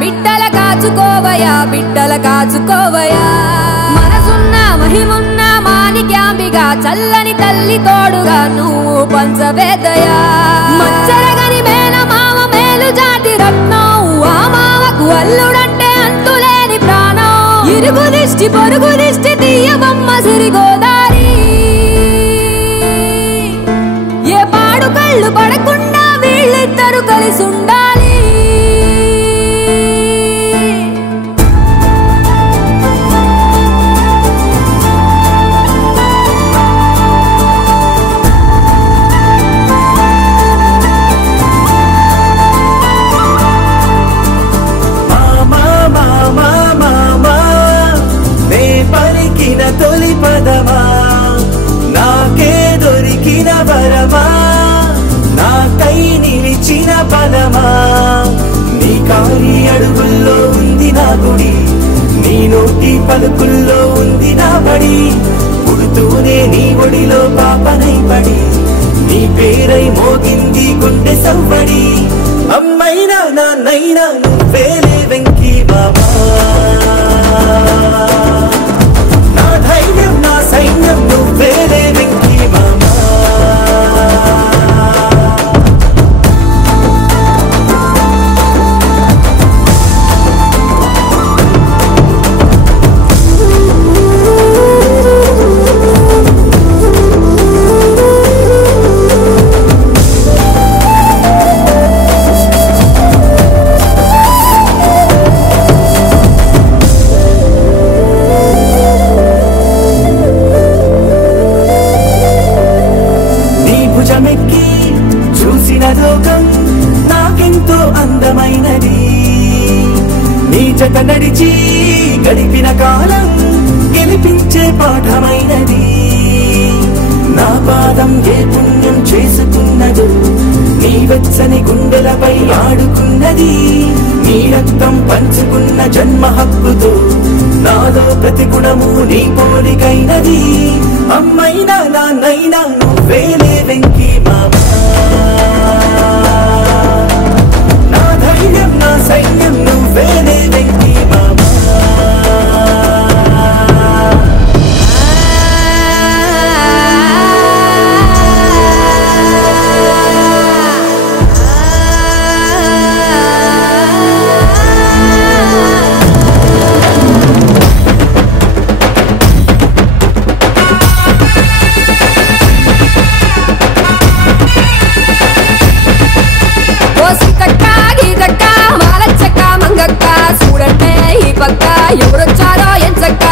బిడ్డల కాచుకోవయా బిడ్డల కాచుకోవయా మనసున్న మహిమున్న మాణిక్యాంబిగా చల్లని తల్లి తోడుగా నువ్వు పంచవేదయా మచ్చరగని మేన మామ మేలు జాతి రత్నం ఆ మామకు అల్లుడంటే అంతులేని ప్రాణం ఇరుగు దిష్టి పొరుగు దిష్టి తీయబొమ్మ సిరిగోదారి ఏ పాడు కళ్ళు పడకుండా వీళ్ళిద్దరు కలిసి ఉండాలి తొలి పదమా నాకే దొరికిన వరమా నాకై నిలిచిన బలమా నీ కాలి అడుగుల్లో ఉంది నా గుడి నీ నోటి పలుకుల్లో ఉంది నా బడి పుడుతూనే నీ ఒడిలో పాపనై పడి నీ పేరై మోగింది గుండె సవ్వడి అమ్మైనా నాన్నైనా నువ్వేలే వెంకీ బాబా ధైర్యం నా సైన్యం నువ్వేలే వెంకీ మామా లోకం నాకెంతో అందమైనది నీ జత నడిచి గడిపిన కాలం గెలిపించే పాఠమైనది నా పాదం ఏ పుణ్యం చేసుకున్నదో నీ వెచ్చని గుండెలపై ఆడుకున్నది నీ రక్తం పంచుకున్న జన్మ హక్కుతో నాలో ప్రతి గుణము నీ పోలికైనది అమ్మైనా నాన్నైనా నువ్వేలే వెంకీ మామా నా ధైర్యం నా సైన్యం నువ్వేలే వెంకీ మామా ఎవరొచ్చారో ఎంచక్క